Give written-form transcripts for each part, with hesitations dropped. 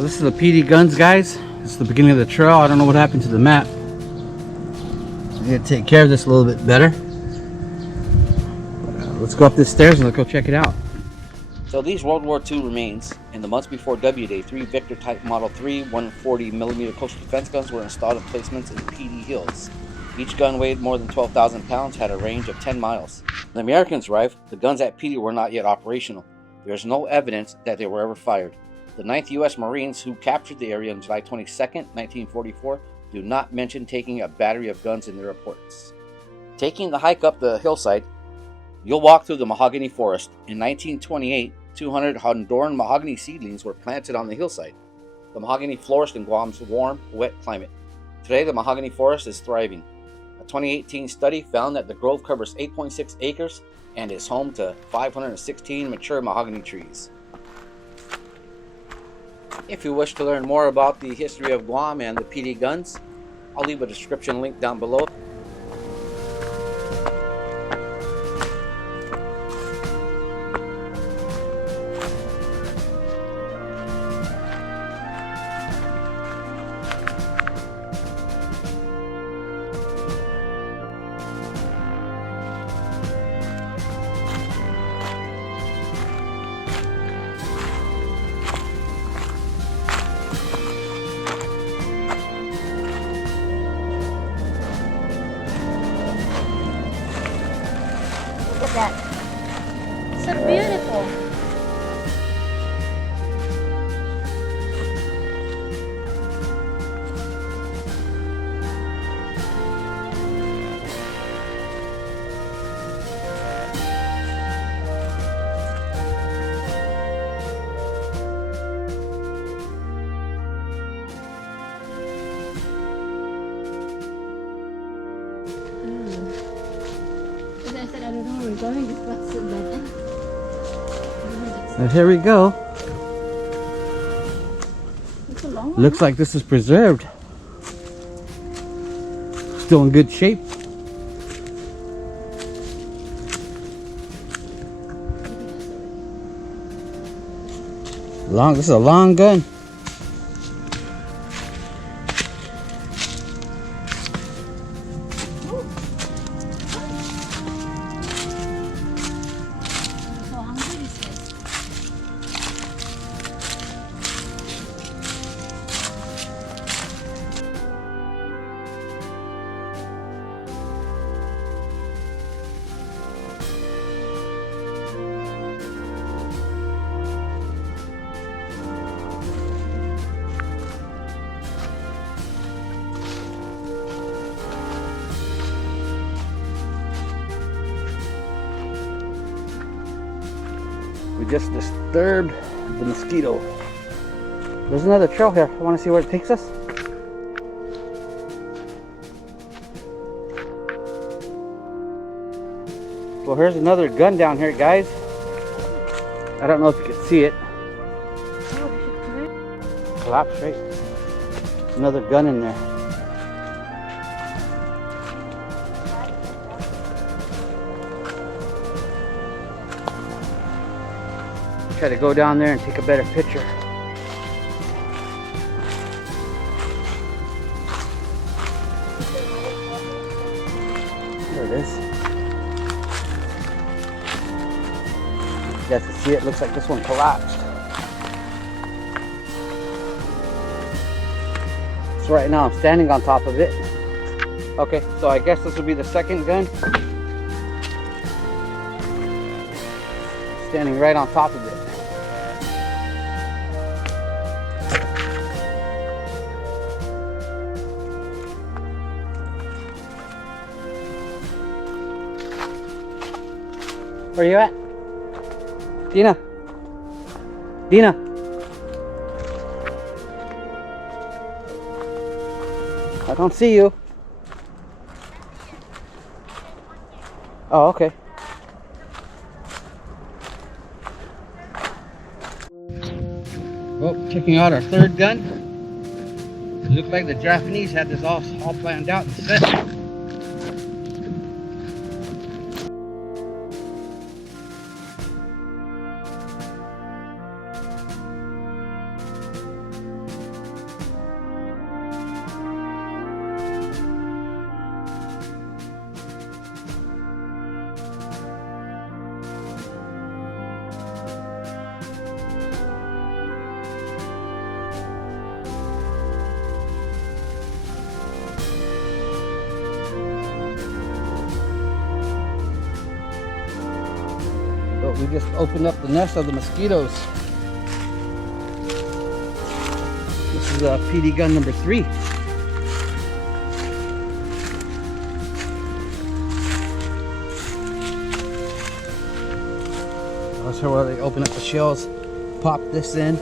So this is the Piti guns, guys. This is the beginning of the trail. I don't know what happened to the map. So we gotta take care of this a little bit better. But, let's go up the stairs and let's go check it out. So these World War II remains, in the months before W Day, 3 Vickers-type Model 3 140mm coastal defense guns were installed in placements in the Piti Hills. Each gun weighed more than 12,000 pounds, had a range of 10 miles. When the Americans arrived, the guns at Piti were not yet operational. There is no evidence that they were ever fired. The 9th U.S. Marines, who captured the area on July 22, 1944, do not mention taking a battery of guns in their reports. Taking the hike up the hillside, you'll walk through the mahogany forest. In 1928, 200 Honduran mahogany seedlings were planted on the hillside. The mahogany flourished in Guam's warm, wet climate. Today, the mahogany forest is thriving. A 2018 study found that the grove covers 8.6 acres and is home to 516 mature mahogany trees. If you wish to learn more about the history of Guam and the Piti guns, I'll leave a description link down below. Look at that. So beautiful. I said, I don't know where we're going. This bus is dead. Here we go. It's a long one. Looks like this is preserved. Still in good shape. This is a long gun. We just disturbed the mosquito. There's another trail here. I want to see where it takes us. Well, here's another gun down here, guys. I don't know if you can see it. Collapse, right? Another gun in there. Try to go down there and take a better picture. There it is. You guys can see it. Looks like this one collapsed. So right now I'm standing on top of it. Okay, so I guess this will be the second gun. Standing right on top of it. Where are you at? Dina? Dina? I don't see you. Oh, okay. Well, checking out our third gun. It looked like the Japanese had this all planned out and set. We just opened up the nest of the mosquitoes. This is PD gun number 3. That's where they open up the shells, pop this in.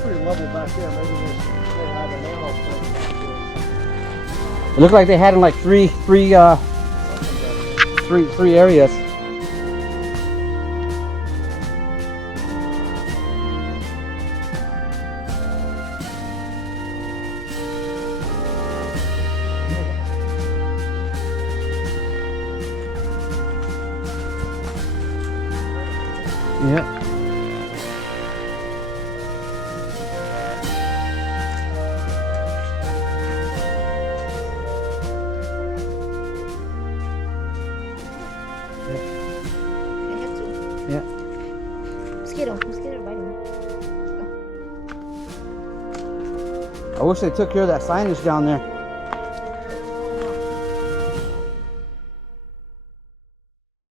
Pretty level back there. Maybe they had an arrow back there. It looked like they had in like three areas. Yeah. Yeah. Mosquito biting me. I wish they took care of that signage down there.